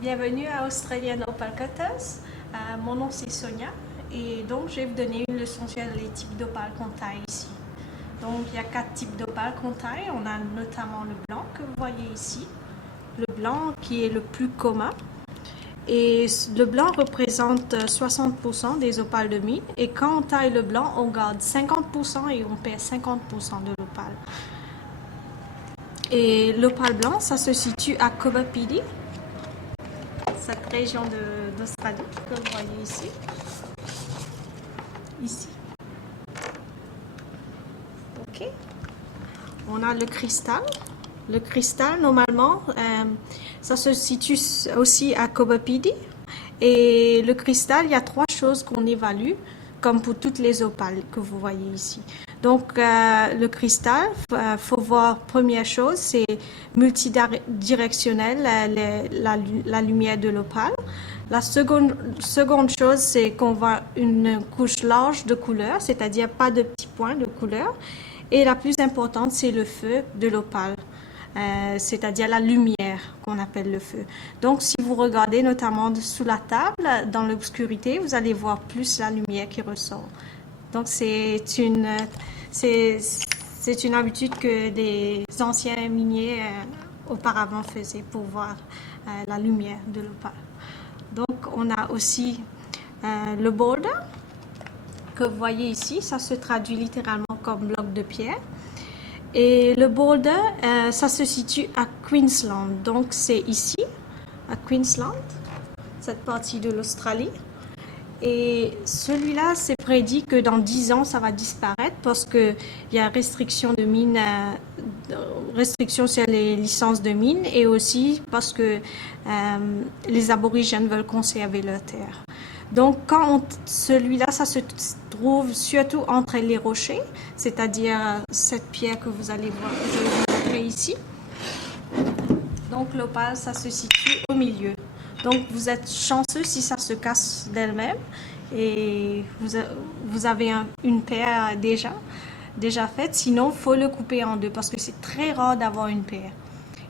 Bienvenue à Australian Opal Cutters. Mon nom c'est Sonia et donc je vais vous donner une leçon sur les types d'opales qu'on taille ici. Donc il y a 4 types d'opales qu'on taille. On a notamment le blanc que vous voyez ici. Le blanc qui est le plus commun. Et le blanc représente 60% des opales de mine. Et quand on taille le blanc, on garde 50% et on perd 50% de l'opale. Et l'opale blanc, ça se situe à Coober Pedy, cette région d'Australie que vous voyez ici. Ici. Ok. On a le cristal. Le cristal, normalement, ça se situe aussi à Coober Pedy. Et le cristal, il y a 3 choses qu'on évalue, comme pour toutes les opales que vous voyez ici. Donc, le cristal, faut voir, première chose, c'est multidirectionnel, la lumière de l'opale. La seconde chose, c'est qu'on voit une couche large de couleur, c'est-à-dire pas de petits points de couleur. Et la plus importante, c'est le feu de l'opale. C'est-à-dire la lumière qu'on appelle le feu. Donc, si vous regardez notamment sous la table, dans l'obscurité, vous allez voir plus la lumière qui ressort. Donc, c'est une habitude que des anciens miniers auparavant faisaient pour voir la lumière de l'opale. Donc, on a aussi le boulder que vous voyez ici. Ça se traduit littéralement comme bloc de pierre. Et le boulder, ça se situe à Queensland. Donc, c'est ici, à Queensland, cette partie de l'Australie. Et celui-là, c'est prédit que dans 10 ans, ça va disparaître parce qu'il y a restriction de mine, restriction sur les licences de mine et aussi parce que les aborigènes veulent conserver leur terre. Donc, celui-là, ça se trouve surtout entre les rochers, c'est-à-dire cette pierre que vous allez voir, que je vais vous montrer ici. Donc, l'opale, ça se situe au milieu. Donc, vous êtes chanceux si ça se casse d'elle-même et vous avez une paire déjà faite. Sinon, il faut le couper en deux parce que c'est très rare d'avoir une paire.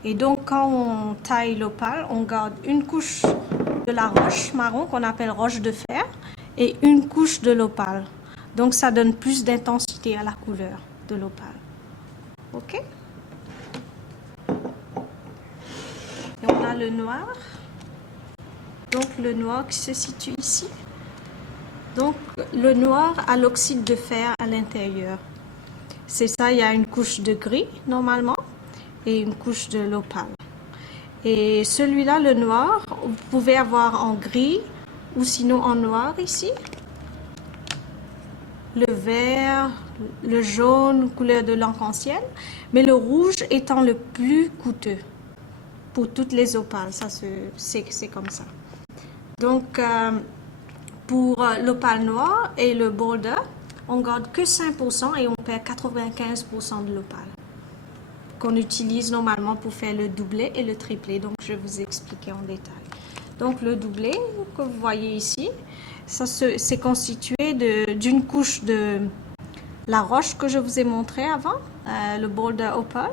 Et donc, quand on taille l'opale, on garde une couche de la roche marron qu'on appelle roche de fer et une couche de l'opale. Donc, ça donne plus d'intensité à la couleur de l'opale. OK? Et on a le noir. Donc, le noir qui se situe ici. Donc, le noir a l'oxyde de fer à l'intérieur. C'est ça, il y a une couche de gris, normalement, et une couche de l'opale. Et celui-là, le noir, vous pouvez avoir en gris ou sinon en noir ici. Le vert, le jaune, couleur de l'arc-en-ciel. Mais le rouge étant le plus coûteux pour toutes les opales. Ça, c'est comme ça. Donc, pour l'opale noire et le boulder, on garde que 5% et on perd 95% de l'opale qu'on utilise normalement pour faire le doublet et le triplet. Donc, je vais vous expliquer en détail. Donc, le doublet que vous voyez ici, c'est constitué d'une couche de la roche que je vous ai montré avant, le boulder opale,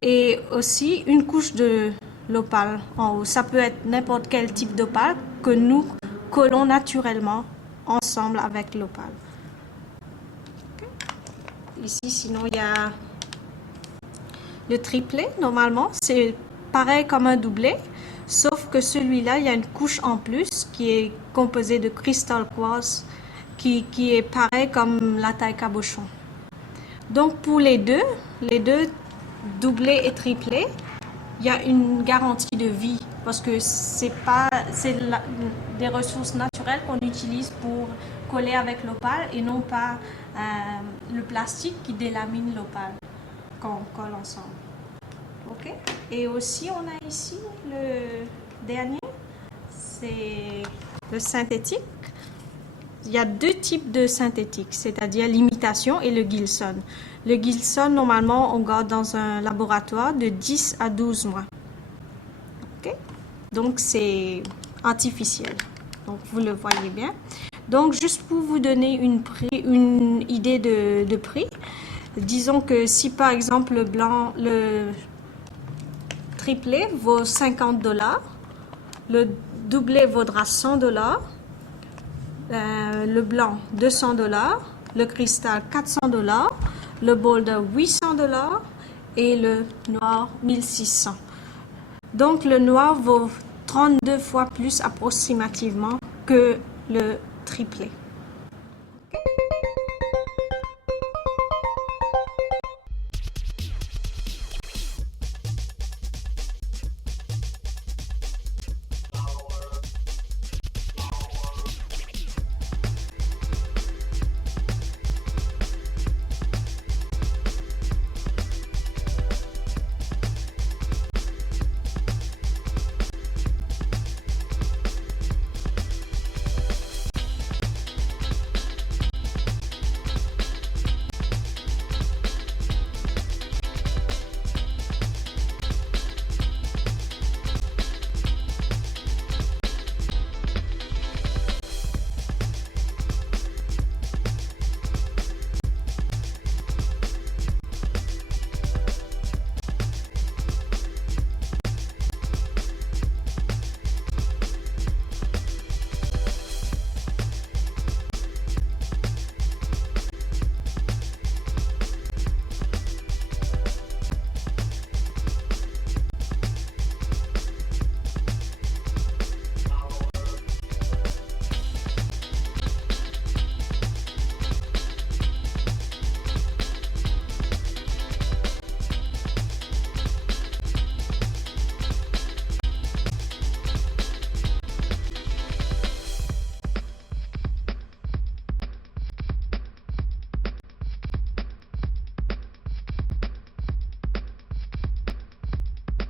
et aussi une couche de l'opale en haut. Ça peut être n'importe quel type d'opale que nous collons naturellement ensemble avec l'opale. Ici, sinon, il y a le triplet. Normalement, c'est pareil comme un doublet, sauf que celui-là, il y a une couche en plus qui est composée de crystal quartz qui est pareil comme la taille cabochon. Donc, pour les deux doublés et triplés, il y a une garantie de vie parce que c'est des ressources naturelles qu'on utilise pour coller avec l'opale et non pas le plastique qui délamine l'opale quand on colle ensemble. Ok. Et aussi on a ici le dernier, c'est le synthétique. Il y a 2 types de synthétique, c'est-à-dire l'imitation et le Gilson. Le Gilson, normalement, on garde dans un laboratoire de 10 à 12 mois. Okay? Donc, c'est artificiel. Donc, vous le voyez bien. Donc, juste pour vous donner une idée de prix, disons que si, par exemple, le triplet vaut $50, Le doublé vaudra $100, le blanc $200, le cristal $400, le boulder $800 et le noir 1600. Donc le noir vaut 32 fois plus approximativement que le triplé.